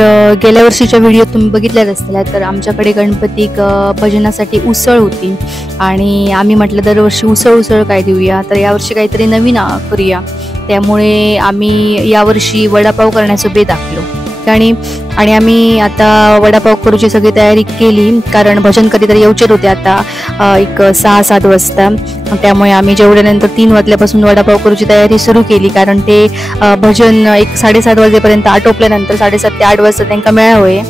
तर गेल्या वर्षीच्या व्हिडिओ तुम्ही बघितल्याच असतील, तर आमच्याकडे गणपती भजनासाठी उसळ होती आणि आम्ही म्हटलं दरवर्षी उसळ काय देऊया, तर यावर्षी काहीतरी नवीन करूया. त्यामुळे आम्ही यावर्षी वडापाव करण्याचं बेत आखलो आणि आम्ही आता वडापाव करूची सगळी तयारी केली, कारण भजन कधीतरी येऊचेच होते आता एक 6-7 वाजता. त्यामुळे आम्ही जेवल्यानंतर 3 वाजल्यापासून वडापाव करूची तयारी सुरू केली, कारण ते भजन एक 7:30 वाजेपर्यंत आटोपल्यानंतर 7:30 ते 8 वाजता त्यांना मेळा होय.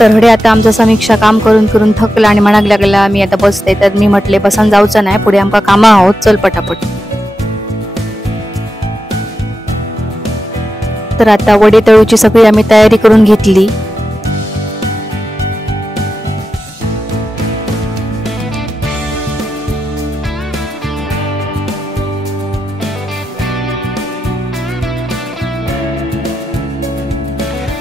तर हडे आता आमचा समीक्षा काम करून करून थकला आणि म्हणाक लागला मी आता बसते. तर मी म्हटले बसान जाऊचं नाही, पुढे आमका कामा आहोत, चल पटापट. तर आता वडे तळूची सगळी आम्ही तयारी करून घेतली.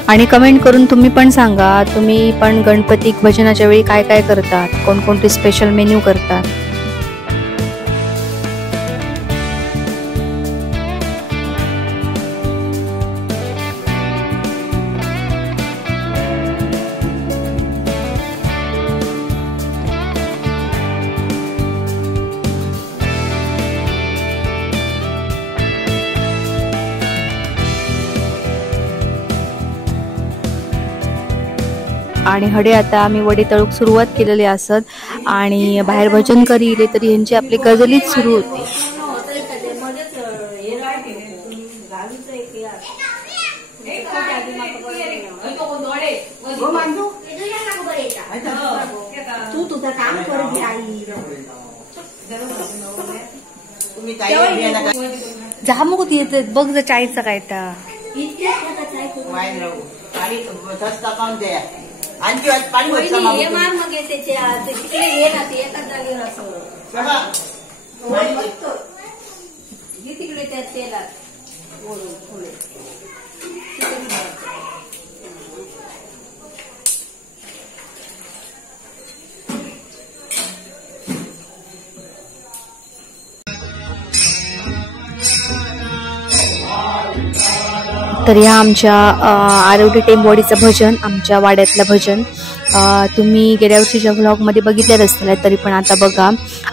आणि कमेंट करून तुम्ही पण सांगा, तुम्ही पण गणपती भजनाच्या वेळी काय काय करतात, कोणकोणते स्पेशल मेन्यू करतात. आणि हडे आता आम्ही वडे तळूक सुरुवात केलेली असत आणि बाहेर भजन करीले तरी यांची आपली गजलीच सुरू होती. झामुक येत बघ जर चायचा काय तर तर ह्या आमच्या आरोग्य टेंबवाडीचं भजन, आमच्या वाड्यातलं भजन तुम्ही गेल्या वर्षीच्या व्लॉगमध्ये बघितलेच असतील, तरी पण आता बघा.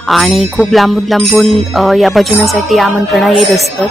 आणि खूप लांबून लांबून या भजनासाठी आमंत्रण येत असतं.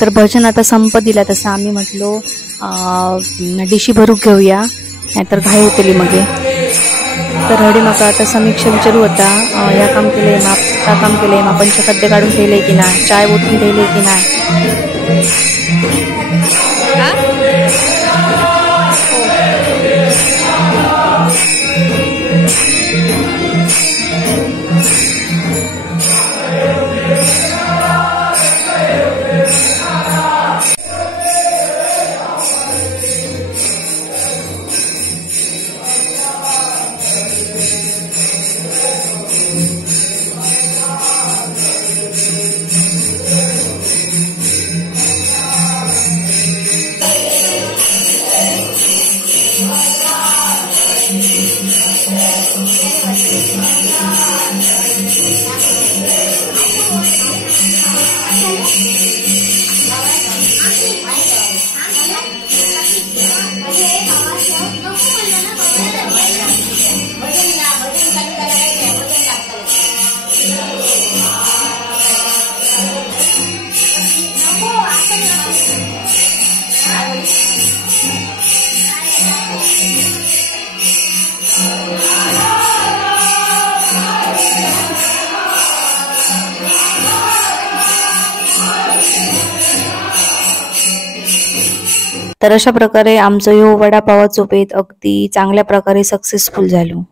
तर भजन आता संप दिला तसं आम्ही म्हटलो डिशी भरूक घेऊया नाहीतर घाई होतली मगे. तर हडी म्हाका आता समीक्षा विचारू होता या काम केलंय मा त्या काम केलंय मा पंचखाद्य काढून ठेवलंय की नाही, चाय ओतून ठेवलंय की नाही. तर अशा प्रकारे आमचं ह्यो वडापावाचो बेत अगदी चांगल्या प्रकारे सक्सेसफुल झालो.